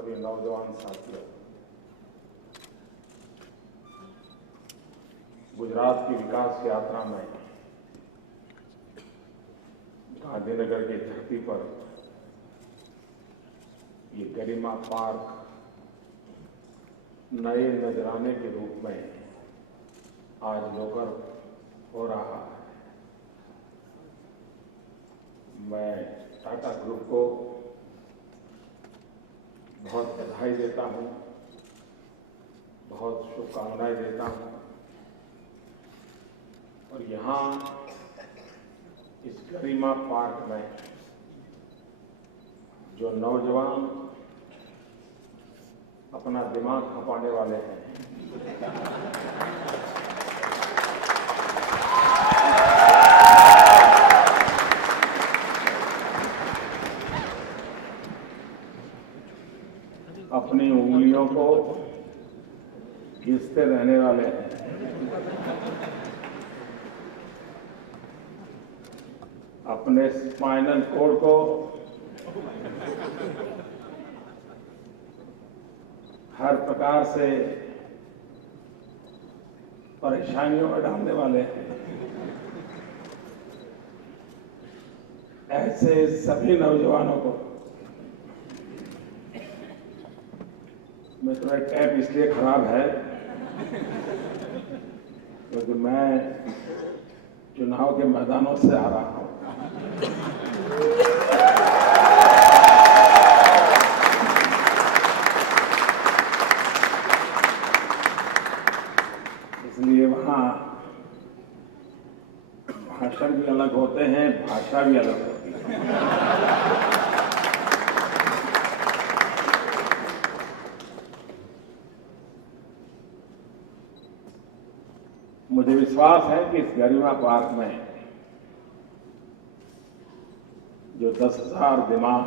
सभी नौजवान साथियों, गुजरात की विकास यात्रा में गांधीनगर की धरती पर ये गरिमा पार्क नए नजराने के रूप में आज लोकर हो रहा है। मैं टाटा ग्रुप को बहुत बधाई देता हूं, बहुत शुभकामनाएं देता हूं और यहां इस गरिमा पार्क में जो नौजवान अपना दिमाग खपाने वाले हैं, अपनी उंगलियों को घिसते रहने वाले हैं, अपने स्पाइनल कोड को हर प्रकार से परेशानियों में डालने वाले हैं, ऐसे सभी नौजवानों को मेरा कैप इसलिए खराब है क्योंकि मैं चुनाव के मैदानों से आ रहा हूं। इसलिए वहां भाषण भी अलग होते हैं, भाषा भी अलग होती है। मुझे विश्वास है कि इस गरिमा पार्क में जो 10,000 दिमाग,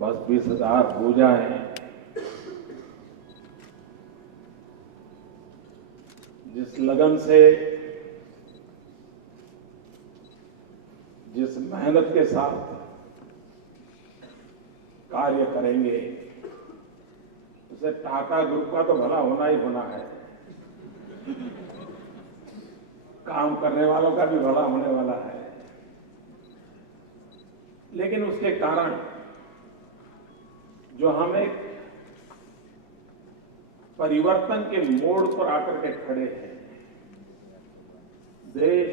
बस 20,000 भुजाएं, जिस लगन से, जिस मेहनत के साथ कार्य करेंगे, उसे टाटा ग्रुप का तो भला होना ही होना है, काम करने वालों का भी भला होने वाला है। लेकिन उसके कारण जो हम एक परिवर्तन के मोड़ पर आकर के खड़े हैं, देश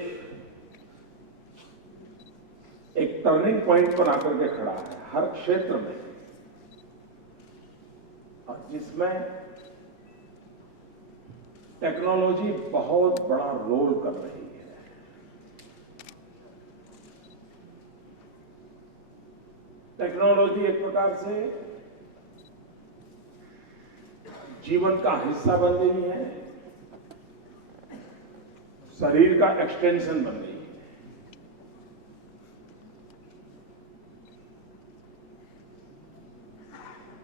एक टर्निंग पॉइंट पर आकर के खड़ा है हर क्षेत्र में, और जिसमें टेक्नोलॉजी बहुत बड़ा रोल कर रही है। टेक्नोलॉजी एक प्रकार से जीवन का हिस्सा बन गई है, शरीर का एक्सटेंशन बन गई है।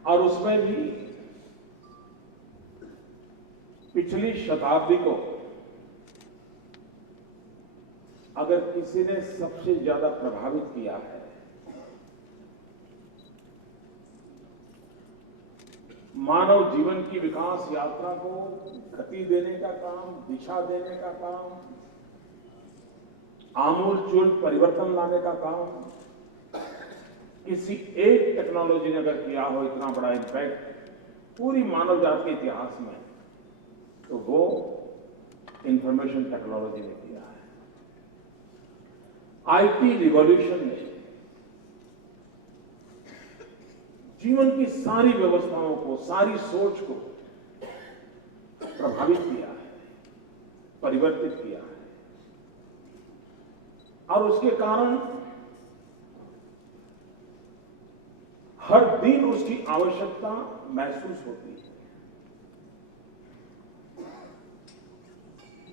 और उसमें भी पिछली शताब्दी को अगर किसी ने सबसे ज्यादा प्रभावित किया है, मानव जीवन की विकास यात्रा को गति देने का काम, दिशा देने का काम, आमूलचूल परिवर्तन लाने का काम किसी एक टेक्नोलॉजी ने अगर किया हो इतना बड़ा इम्पैक्ट पूरी मानव जाति के इतिहास में, तो वो इंफॉर्मेशन टेक्नोलॉजी ने किया है। आईटी रिवॉल्यूशन ने जीवन की सारी व्यवस्थाओं को, सारी सोच को प्रभावित किया है, परिवर्तित किया है, और उसके कारण हर दिन उसकी आवश्यकता महसूस होती है।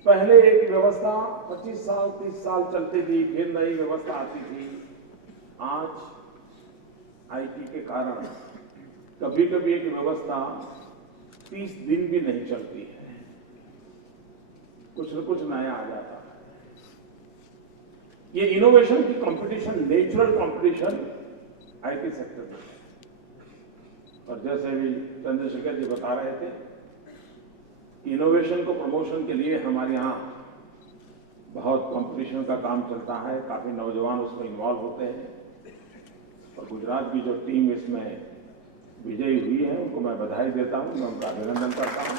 पहले एक व्यवस्था 25 साल 30 साल चलती थी, फिर नई व्यवस्था आती थी। आज आईटी के कारण कभी कभी एक व्यवस्था 30 दिन भी नहीं चलती है, कुछ न कुछ नया आ जाता है। ये इनोवेशन की competition, natural competition IT sector में है। और जैसे भी चंद्रशेखर जी बता रहे थे, इनोवेशन को प्रमोशन के लिए हमारे यहाँ बहुत कंपटीशन का काम चलता है, काफी नौजवान उसमें इन्वॉल्व होते हैं और गुजरात की जो टीम इसमें विजयी हुई है उनको मैं बधाई देता हूं, मैं उनका अभिनंदन करता हूं।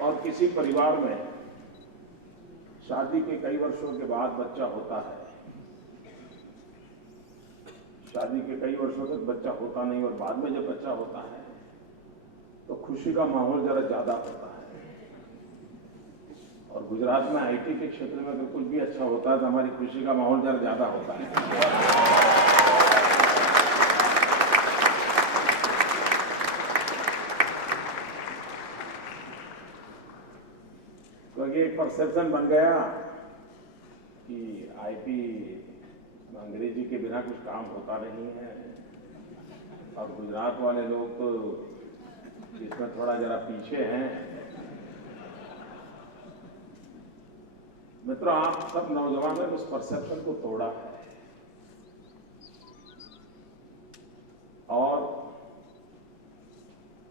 और किसी परिवार में शादी के कई वर्षों के बाद बच्चा होता है, शादी के कई वर्षों तक बच्चा होता नहीं और बाद में जब बच्चा होता है तो खुशी का माहौल जरा ज्यादा होता है। और गुजरात में आईटी के क्षेत्र में अगर कुछ भी अच्छा होता है तो हमारी खुशी का माहौल जरा ज्यादा होता है। क्योंकि एक परसेप्शन बन गया कि आईटी अंग्रेजी के बिना कुछ काम होता नहीं है और गुजरात वाले लोग तो इसमें थोड़ा जरा पीछे हैं। मित्रों, आप सब नौजवानों ने उस परसेप्शन को तोड़ा है और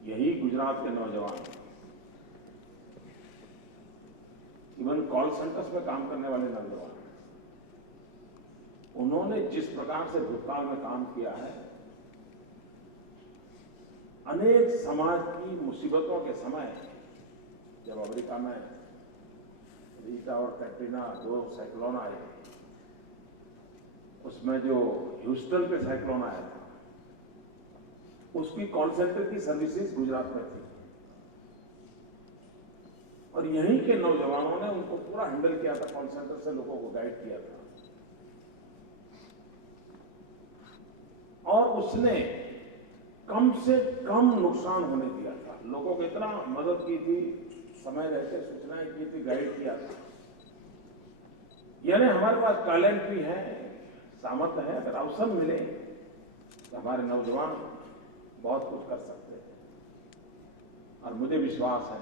यही गुजरात के नौजवान, इवन कॉल सेंटर्स में काम करने वाले नौजवान, उन्होंने जिस प्रकार से भूतकाल में काम किया है, अनेक समाज की मुसीबतों के समय, जब अमेरिका में रीटा और कैटरीना 2 साइक्लोन आए, उसमें जो ह्यूस्टन पे साइक्लोन आया था, उसकी कॉल सेंटर की सर्विसेज गुजरात में थी और यहीं के नौजवानों ने उनको पूरा हैंडल किया था, कॉल सेंटर से लोगों को गाइड किया था और उसने कम से कम नुकसान होने दिया था। लोगों को इतना मदद की थी, समय रहते सूचनाएं की थी, गाइड किया था। यानी हमारे पास टैलेंट भी है, सामर्थ्य है, अगर अवसर मिले तो हमारे नौजवान बहुत कुछ कर सकते हैं। और मुझे विश्वास है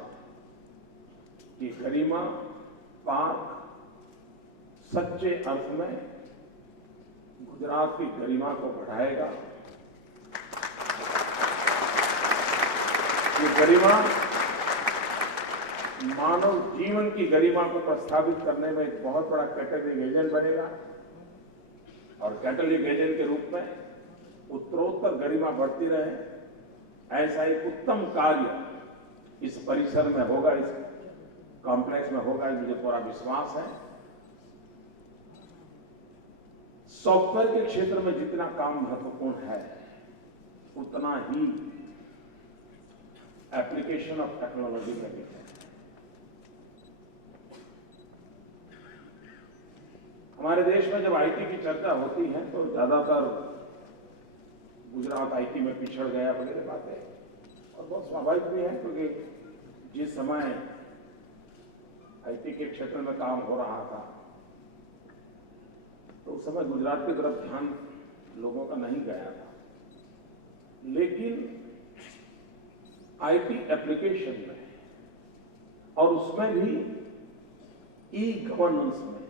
कि गरिमा पार्क सच्चे अर्थ में गुजरात की गरिमा को बढ़ाएगा। ये गरिमा मानव जीवन की गरिमा को प्रस्तावित करने में एक बहुत बड़ा कैटलिक एजेंट बनेगा और कैटलिक एजेंट के रूप में उत्तरोत्तर गरिमा बढ़ती रहे, ऐसा एक उत्तम कार्य इस परिसर में होगा, इस कॉम्प्लेक्स में होगा, मुझे पूरा विश्वास है। सॉफ्टवेयर के क्षेत्र में जितना काम महत्वपूर्ण है, उतना ही एप्लीकेशन ऑफ टेक्नोलॉजी में भी है। हमारे देश में जब आईटी की चर्चा होती है तो ज्यादातर गुजरात आईटी में पिछड़ गया वगैरह बातें, और बहुत स्वाभाविक भी है क्योंकि जिस समय आईटी के क्षेत्र में काम हो रहा था तो उस समय गुजरात की तरफ ध्यान लोगों का नहीं गया था। लेकिन आईटी एप्लीकेशन में और उसमें भी ई गवर्नेंस में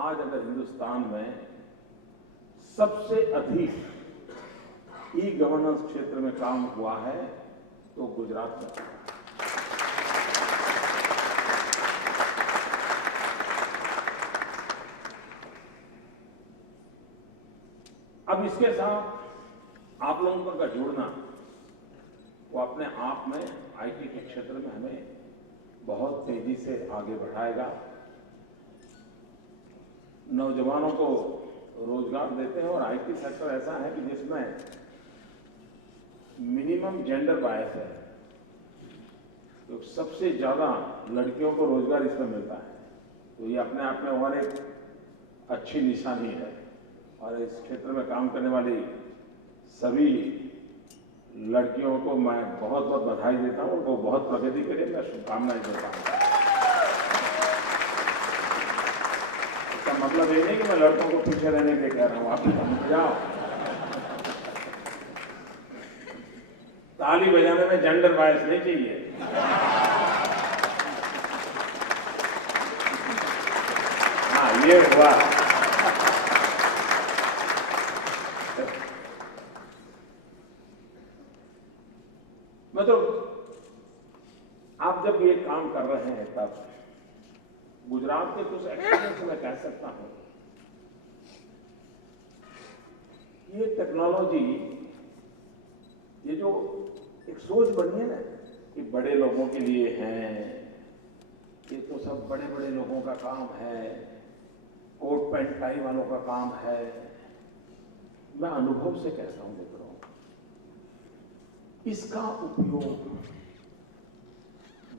आज अगर हिंदुस्तान में सबसे अधिक ई गवर्नेंस क्षेत्र में काम हुआ है तो गुजरात में। अब इसके साथ आप लोगों का जुड़ना वो अपने आप में आईटी के क्षेत्र में हमें बहुत तेजी से आगे बढ़ाएगा, नौजवानों को रोजगार देते हैं। और आईटी सेक्टर ऐसा है कि जिसमें मिनिमम जेंडर बायस है, तो सबसे ज्यादा लड़कियों को रोजगार इसमें मिलता है, तो ये अपने आप में और एक अच्छी निशानी है। और इस क्षेत्र में काम करने वाली सभी लड़कियों को मैं बहुत बहुत बधाई देता हूं, उनको बहुत प्रगति के लिए मैं शुभकामनाएं देता हूं। इसका मतलब ये नहीं कि मैं लड़कों को पीछे रहने के लिए कह रहा हूं, आप समझ जाओ। ताली बजाने में जेंडर बायस नहीं चाहिए। हाँ, ये हुआ। काम कर रहे हैं तब गुजरात के कुछ एक्सपीरियंस मैं कह सकता हूं, ये टेक्नोलॉजी, ये जो एक सोच बनी है ना कि बड़े लोगों के लिए है, ये तो सब बड़े बड़े लोगों का काम है, कोट पैंट टाई वालों का काम है। मैं अनुभव से कहता हूं मित्रों, इसका उपयोग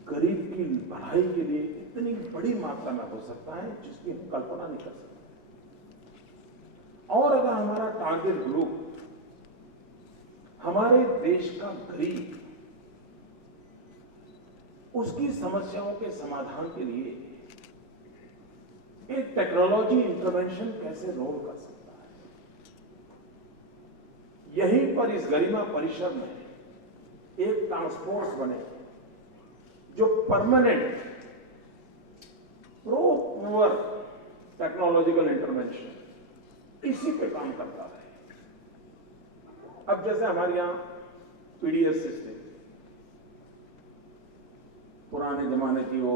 गरीब की भलाई के लिए इतनी बड़ी मात्रा में हो सकता है जिसकी हम कल्पना नहीं कर सकते। और अगर हमारा टारगेट ग्रुप हमारे देश का गरीब, उसकी समस्याओं के समाधान के लिए एक टेक्नोलॉजी इंटरवेंशन कैसे रोल कर सकता है, यहीं पर इस गरिमा परिसर में एक टास्क फोर्स बने जो permanent pro mover technological intervention इसी पे काम करता है। अब जैसे हमारे यहां पीडीएस सिस्टम, पुराने जमाने की वो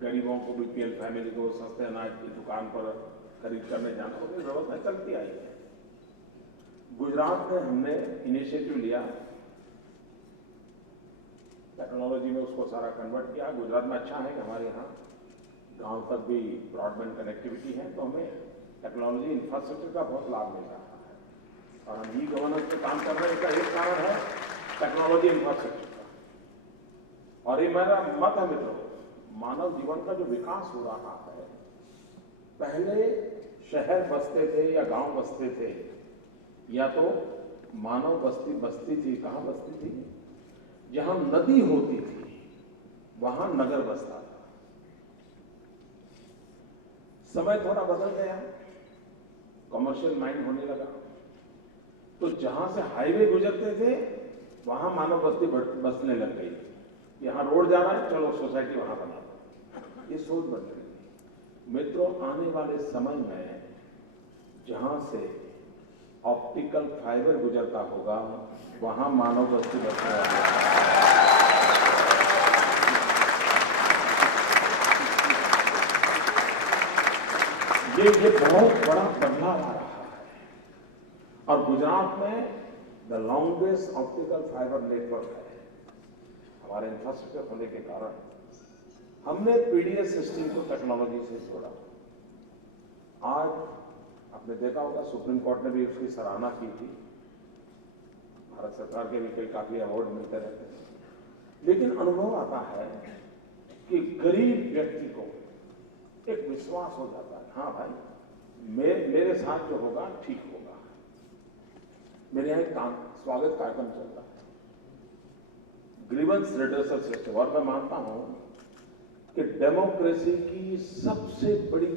गरीबों को, बीपीएल फैमिली को सस्ते अनाज की दुकान पर खरीद करने जाना, वो व्यवस्था चलती आई है। गुजरात में हमने इनिशिएटिव लिया, टेक्नोलॉजी में उसको सारा कन्वर्ट किया। गुजरात में अच्छा है कि हमारे यहाँ गांव तक भी ब्रॉडबैंड कनेक्टिविटी है, तो हमें टेक्नोलॉजी इंफ्रास्ट्रक्चर का बहुत लाभ मिल रहा है। और हम ई गवर्नेंस पे काम कर रहे हैं, इसका एक कारण है टेक्नोलॉजी इंफ्रास्ट्रक्चर का। और ये मेरा मत है मित्रों, मानव जीवन का जो विकास हो रहा है, पहले शहर बसते थे या गांव बसते थे, या तो मानव बस्ती थी। कहां बस्ती थी? जहां नदी होती थी वहां नगर बसता था। समय थोड़ा बदल गया, कमर्शियल माइंड होने लगा, तो जहां से हाईवे गुजरते थे वहां मानव बस्ती बसने लग गई। यहां रोड जा रहा है, चलो सोसाइटी वहां बना दो, ये सोच बन गई। मित्रों, आने वाले समय में जहां से ऑप्टिकल फाइबर गुजरता होगा वहां मानव बस्ती बसने वाली। ये बहुत बड़ा बदलाव आ रहा है। और गुजरात में the longest optical fibre network है। हमारे इंफ्रास्ट्रक्चर होने के कारण हमने पीडीएस सिस्टम को टेक्नोलॉजी से जोड़ा। आज आपने देखा होगा, सुप्रीम कोर्ट ने भी उसकी सराहना की थी। भारत सरकार के भी कई काफी अवार्ड मिलते रहते हैं। लेकिन अनुभव आता है कि गरीब व्यक्ति को एक विश्वास हो जाता है, हाँ भाई मेरे साथ जो होगा ठीक होगा। मेरे यहाँ एक स्वागत कार्यक्रम चलता है, ग्रीवेंस रिडर्सल सिस्टम। और मैं मानता हूं कि डेमोक्रेसी की सबसे बड़ी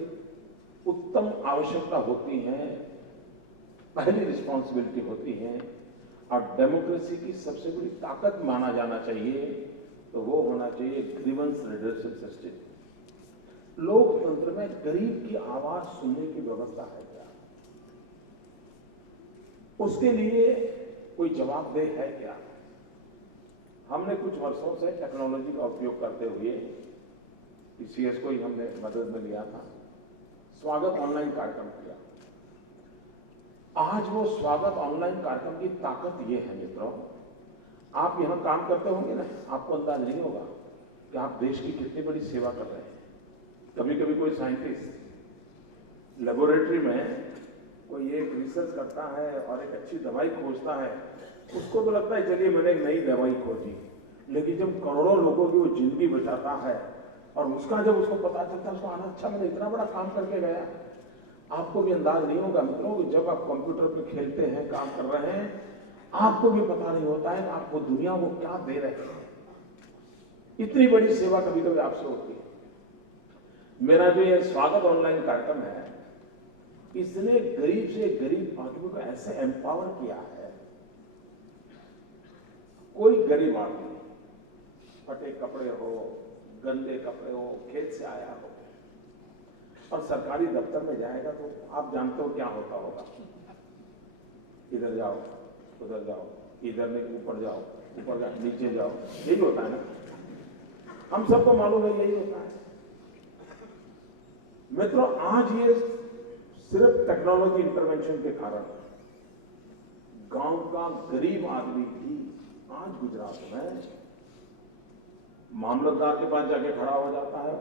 उत्तम आवश्यकता होती है, पहली रिस्पॉन्सिबिलिटी होती है, और डेमोक्रेसी की सबसे बड़ी ताकत माना जाना चाहिए, तो वो होना चाहिए ग्रीवेंस रिडर्सल सिस्टम। लोकतंत्र में गरीब की आवाज सुनने की व्यवस्था है क्या? उसके लिए कोई जवाबदेह है क्या? हमने कुछ वर्षों से टेक्नोलॉजी का उपयोग करते हुए टीसीएस को ही हमने मदद में लिया था, स्वागत ऑनलाइन कार्यक्रम किया। आज वो स्वागत ऑनलाइन कार्यक्रम की ताकत ये है मित्रों, आप यहां काम करते होंगे ना, आपको अंदाज नहीं होगा कि आप देश की कितनी बड़ी सेवा कर रहे हैं। कभी कभी कोई साइंटिस्ट लेबोरेटरी में कोई एक रिसर्च करता है और एक अच्छी दवाई खोजता है, उसको तो लगता है चलिए मैंने एक नई दवाई खोजी, लेकिन जब करोड़ों लोगों की वो जिंदगी बचाता है और उसका जब उसको पता चलता है, उसको आना अच्छा मैंने इतना बड़ा काम करके गया। आपको भी अंदाज नहीं होगा मित्रों, जब आप कंप्यूटर पे खेलते हैं, काम कर रहे हैं, आपको भी पता नहीं होता है आप वो दुनिया को क्या दे रहे हैं। इतनी बड़ी सेवा कभी कभी आपसे होती है। मेरा जो ये स्वागत ऑनलाइन कार्यक्रम है, इसने गरीब से गरीब आदमी को ऐसे एम्पावर किया है। कोई गरीब आदमी फटे कपड़े हो, गंदे कपड़े हो, खेत से आया हो और सरकारी दफ्तर में जाएगा तो आप जानते हो क्या होता होगा, इधर जाओ, उधर जाओ, इधर नहीं ऊपर जाओ, ऊपर जाओ, नीचे जाओ, यही होता है ना। हम सबको मालूम है यही होता है। मित्रों, आज ये सिर्फ टेक्नोलॉजी इंटरवेंशन के कारण गांव का गरीब आदमी भी आज गुजरात में मामलतदार के पास जाके खड़ा हो जाता है,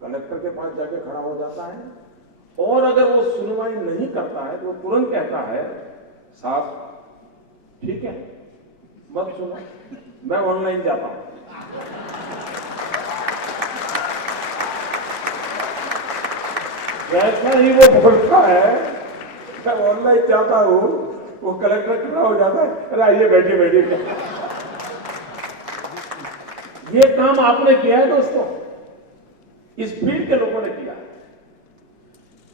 कलेक्टर के पास जाके खड़ा हो जाता है, और अगर वो सुनवाई नहीं करता है तो वो तुरंत कहता है, साहब ठीक है मत सुनो, मैं ऑनलाइन जाता हूं। जैसा ही वो बोलता है मैं ऑनलाइन जाता हूं, वो कलेक्टर खड़ा हो जाता है, अरे आइए बैठिए बैठिए। ये काम आपने किया है दोस्तों, इस फील्ड के लोगों ने किया है।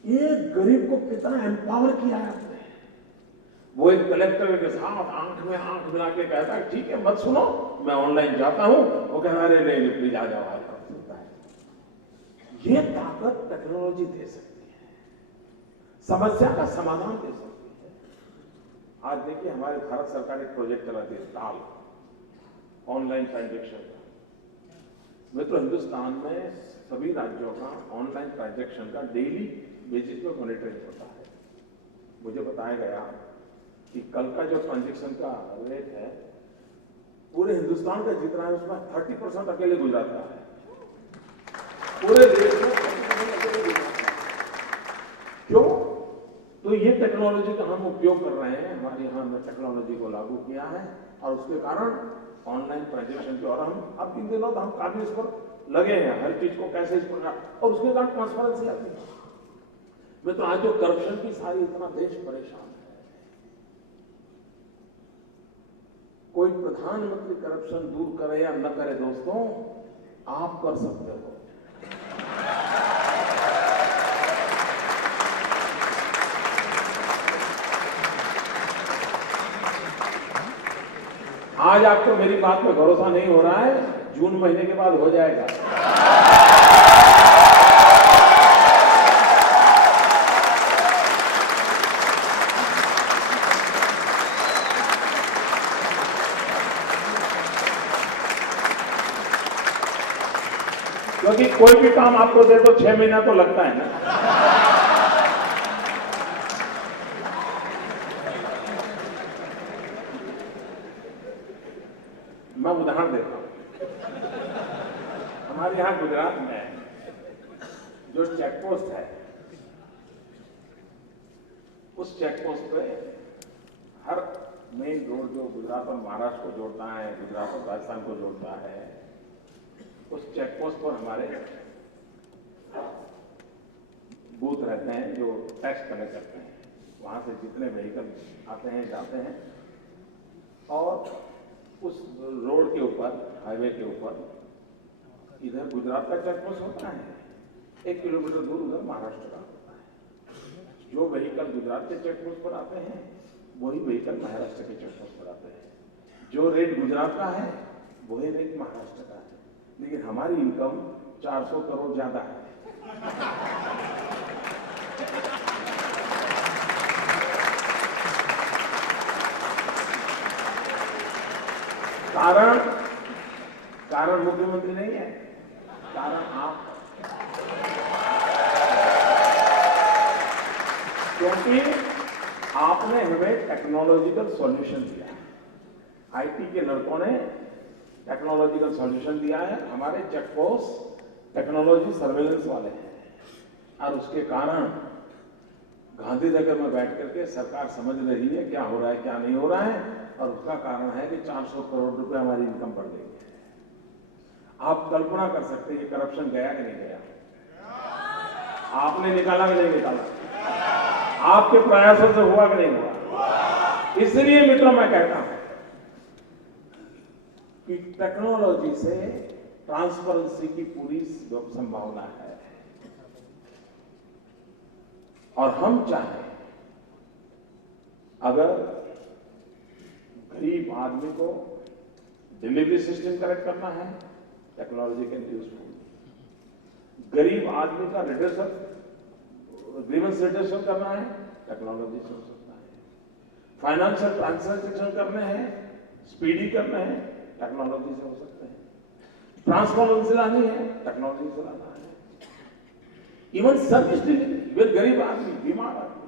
ये गरीब को कितना एम्पावर किया है आपने। वो एक कलेक्टर के साथ आंख में आंख मिला के कहता है ठीक है मत सुनो, मैं ऑनलाइन जाता हूं। वो कहता है अरे नहीं प्लीज आ जाओ, कर सकता है। ये ताकत टेक्नोलॉजी दे सकती है, समस्या का समाधान दे सकती है। आज देखिए हमारे भारत सरकार एक प्रोजेक्ट चलाती है ताल, ऑनलाइन ट्रांजेक्शन का। मित्रों, हिंदुस्तान में सभी राज्यों का ऑनलाइन ट्रांजैक्शन का डेली बेसिस पे मॉनिटरिंग होता है। मुझे बताया गया कि कल का जो ट्रांजैक्शन का रेट है पूरे हिंदुस्तान का जितना है उसमें 30% अकेले गुजरात का है। पूरे देश में 30% अकेले गुजरात का है। क्यों? तो ये टेक्नोलॉजी का हम उपयोग कर रहे हैं, हमारे यहाँ हमने टेक्नोलॉजी को लागू किया है और उसके कारण ऑनलाइन ट्रांजैक्शन के, और हम अब इन दिनों तो हम काफी इस पर लगे हैं, हर चीज को कैसे इस पर, और उसके कारण ट्रांसपेरेंसी आती है। मैं तो आज जो करप्शन की सारी इतना देश परेशान है, कोई प्रधानमंत्री करप्शन दूर करे या न करे दोस्तों, आप कर सकते हो। आज आपको मेरी बात पे भरोसा नहीं हो रहा है, जून महीने के बाद हो जाएगा। क्योंकि कोई भी काम आपको दे तो 6 महीना तो लगता है ना। मैं उदाहरण देता हूं, हमारे यहां गुजरात में जो चेक पोस्ट है, उस चेक पोस्ट पे हर मेन रोड जो गुजरात और महाराष्ट्र को जोड़ता है, गुजरात और राजस्थान को जोड़ता है, उस चेक पोस्ट पर हमारे बूथ रहते हैं जो टैक्स कलेक्ट करते हैं। वहां से जितने व्हीकल आते हैं जाते हैं, और उस रोड के ऊपर, हाईवे के ऊपर इधर गुजरात का चेक पोस्ट होता है, 1 किलोमीटर दूर उधर महाराष्ट्र का होता है। जो व्हीकल गुजरात के चेक पोस्ट पर आते हैं वही व्हीकल महाराष्ट्र के चेक पोस्ट पर आते हैं। जो रेट गुजरात का है वही रेट महाराष्ट्र का है, लेकिन हमारी इनकम 400 करोड़ ज्यादा है। कारण मुख्यमंत्री नहीं है, कारण आप, क्योंकि आपने हमें टेक्नोलॉजिकल सॉल्यूशन दिया है। आईटी के लड़कों ने टेक्नोलॉजिकल सॉल्यूशन दिया है। हमारे चेक पोस्ट टेक्नोलॉजी सर्वेलेंस वाले हैं, और उसके कारण गांधीनगर में बैठ करके सरकार समझ रही है क्या हो रहा है क्या नहीं हो रहा है, और उसका कारण है कि 400 करोड़ रुपए हमारी इनकम बढ़ गई है। आप कल्पना कर सकते हैं कि करप्शन गया कि नहीं गया, आपने निकाला कि नहीं निकाला, आपके प्रयासों से हुआ कि नहीं हुआ। इसलिए मित्रों मैं कहता हूं कि टेक्नोलॉजी से ट्रांसपेरेंसी की पूरी संभावना है, और हम चाहें अगर गरीब आदमी को डिलीवरी सिस्टम करेक्ट करना है, टेक्नोलॉजी कैन बी यूजफुल। गरीब आदमी का ग्रीवेंस रिडक्शन करना है, टेक्नोलॉजी से हो सकता है। फाइनेंशियल ट्रांजैक्शन करने हैं, स्पीडी करने हैं, टेक्नोलॉजी से हो सकते हैं। ट्रांसफॉर्मर से लानी है, टेक्नोलॉजी से लाना है। इवन सर्विस डिलीवरी, वे गरीब आदमी, बीमार आदमी,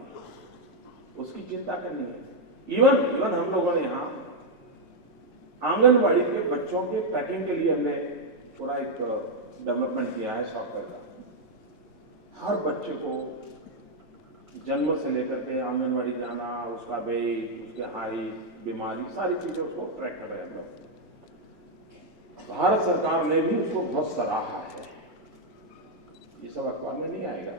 उसकी चिंता करनी है। इवन हम लोगों ने यहाँ आंगनबाड़ी के बच्चों के पैकिंग के लिए हमने पूरा एक डेवलपमेंट किया है सॉफ्टवेयर का। हर बच्चे को जन्म से लेकर के आंगनबाड़ी जाना, उसका वेट, उसके हाइट, बीमारी, सारी चीजें उसको ट्रैक कर रहे हैं हम लोग। भारत सरकार ने भी उसको बहुत सराहा है। ये सब अखबार में नहीं आएगा।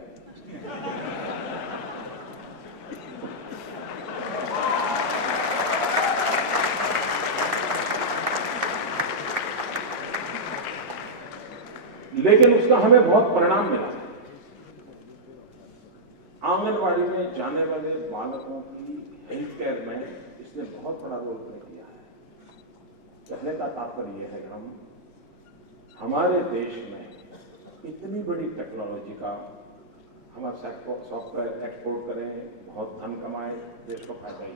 लेकिन उसका हमें बहुत परिणाम मिला। आंगनबाड़ी में जाने वाले बालकों की हेल्थ केयर में इसने बहुत बड़ा रोल प्ले किया है। कहने का तात्पर्य यह है कि हम हमारे देश में इतनी बड़ी टेक्नोलॉजी का हमारा सॉफ्टवेयर एक्सपोर्ट करें, बहुत धन कमाए, देश को फायदा ही,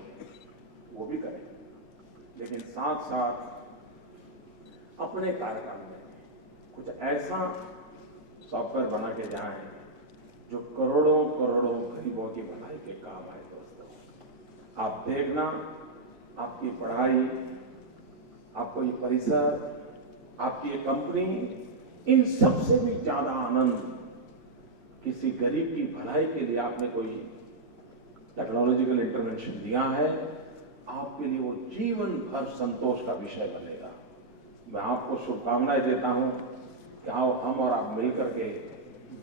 वो भी करें, लेकिन साथ साथ अपने कार्यकाल में कुछ ऐसा सॉफ्टवेयर बना के जाएं जो करोड़ों करोड़ों गरीबों की भलाई के काम आए। दोस्तों, आप देखना, आपकी पढ़ाई, आपको ये परिसर, आपकी ये कंपनी, इन सबसे भी ज्यादा आनंद किसी गरीब की भलाई के लिए आपने कोई टेक्नोलॉजिकल इंटरवेंशन दिया है, आपके लिए वो जीवन भर संतोष का विषय बनेगा। मैं आपको शुभकामनाएं देता हूं कि आओ हम और आप मिलकर के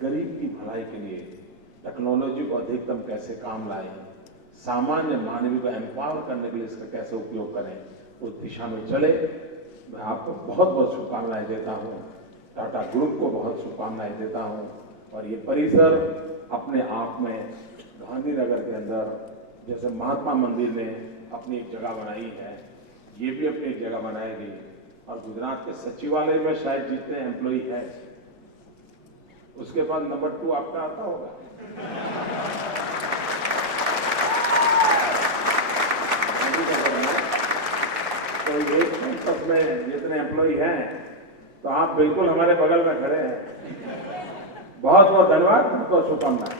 गरीब की भलाई के लिए टेक्नोलॉजी को अधिकतम कैसे काम लाएं, सामान्य मानवीय को एम्पावर करने के लिए इसका कैसे उपयोग करें, उस दिशा में चले। मैं आपको बहुत बहुत शुभकामनाएं देता हूं, टाटा ग्रुप को बहुत शुभकामनाएं देता हूं। और ये परिसर अपने आप में गांधीनगर के अंदर जैसे महात्मा मंदिर ने अपनी एक जगह बनाई है, ये भी अपनी एक जगह बनाएगी। और गुजरात के सचिवालय में शायद जितने एम्प्लॉई है उसके बाद नंबर 2 आपका आता होगा। तो एक कैंपस में जितने एम्प्लॉई हैं तो आप बिल्कुल हमारे बगल में खड़े हैं। बहुत बहुत धन्यवाद, बहुत शुभकामनाएं।